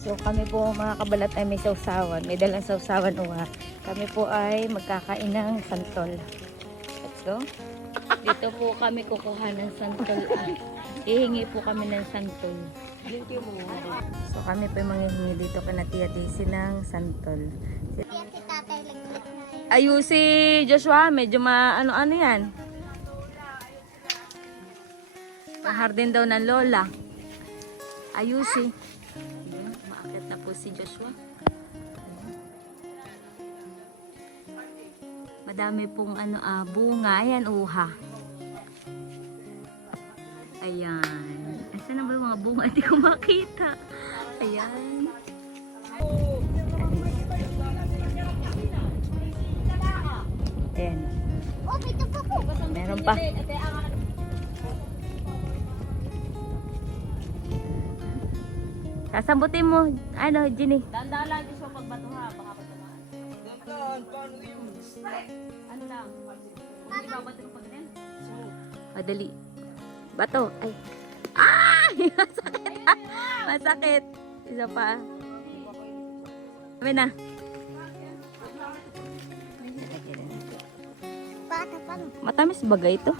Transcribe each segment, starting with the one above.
So kami po mga kabalat ay may sausawan. May dalang sausawan uwa. Kami po ay magkakain ng santol. Let's go. Dito po kami kukuha ng santol. Ihingi po kami ng santol. So kami po ay manghihingi dito kay Tia Daisy ng santol. Kaya si tatay lang yung Ayu si Joshua, medyo ma ano-ano yan. Pahardin daw ng lola. Ayusi. Ayan, Umaakit na po si Joshua. Madami pong ano ah, bunga. Ayan, uha. Ayan. Asan na ba yung mga bunga? Hindi ko makita. Ayan. Ayan. Oh. Meron pa. Sasambutin mo, ano, Ginny. Tanda lang din siya pagbato ha, baka patamaan. Ano lang? Hindi babato ko pag ganyan? Madali. Bato. Ay. Ay! Masakit. Masakit. Isa pa. Sabi na. Matamis bagay ito.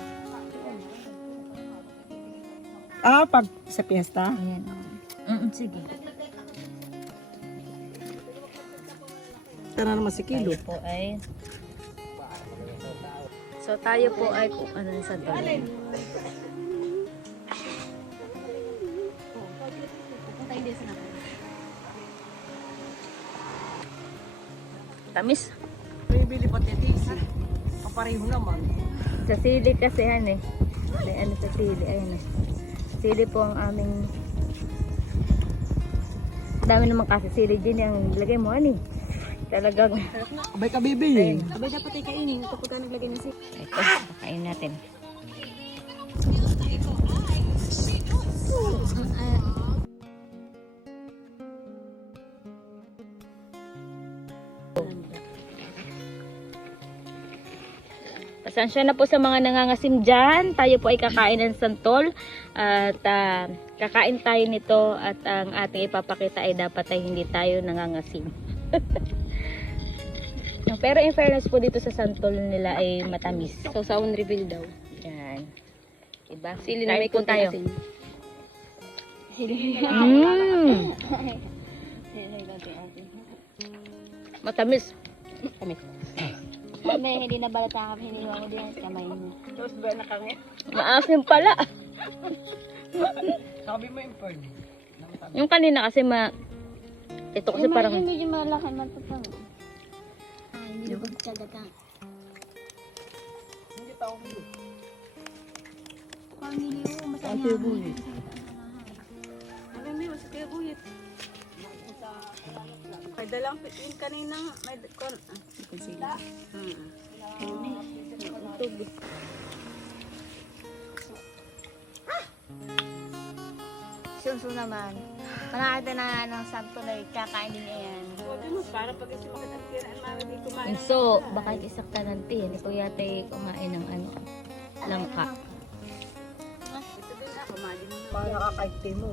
Ah, pag sa piyesta. Ayan. Mm sige. Tara naman si Kilo. Tayo po ay... So tayo po ay kung ano sa doon. Tamis. May bili pa titisi. Kapareho naman. Sa sili kasi yan eh. May ano sa sili. Ayun eh. Sili po ang aming... Dami naman kasi sili din yung lagay mo ani. Talagang... Abay ka bibi. Abay dapat ay kainin kapag ka naglagay ng si. Ito, pakain natin. Pasensya na po sa mga nangangasim dyan. Tayo po ay kakain ng santol. At ah, kakain tayo nito at ang ating ipapakita ay dapat ay hindi tayo nangangasim. Pero in fairness po dito sa santol nila ay matamis. So, sa on reveal daw. Yan. Diba? Sili na Kain may konti tayo. asin. Mm, asin. matamis. May hindi na balata kami hiniwa mo din sa kamay mo. Tapos ba na kami? Maasim pala. Sabi mo yung pearl. Yung kanina kasi ma... Ito kasi Yung parang... medyo, medyo malaki man ito pa. Ah, hindi ko talaga. Hindi tao ko, masaya. Ang. Ano may mas kaya buhit. May dalang pitin kanina. May kon. Ah, sila. Hmm. Sunso naman. Manakita na ng santo na kakain din yan. Para pag isi makatagkiraan, mara di kumain. So, baka isakta ng tin. Ito yata kumain ng ano, langka. Ito din ako, mali mo. Para kakait mo.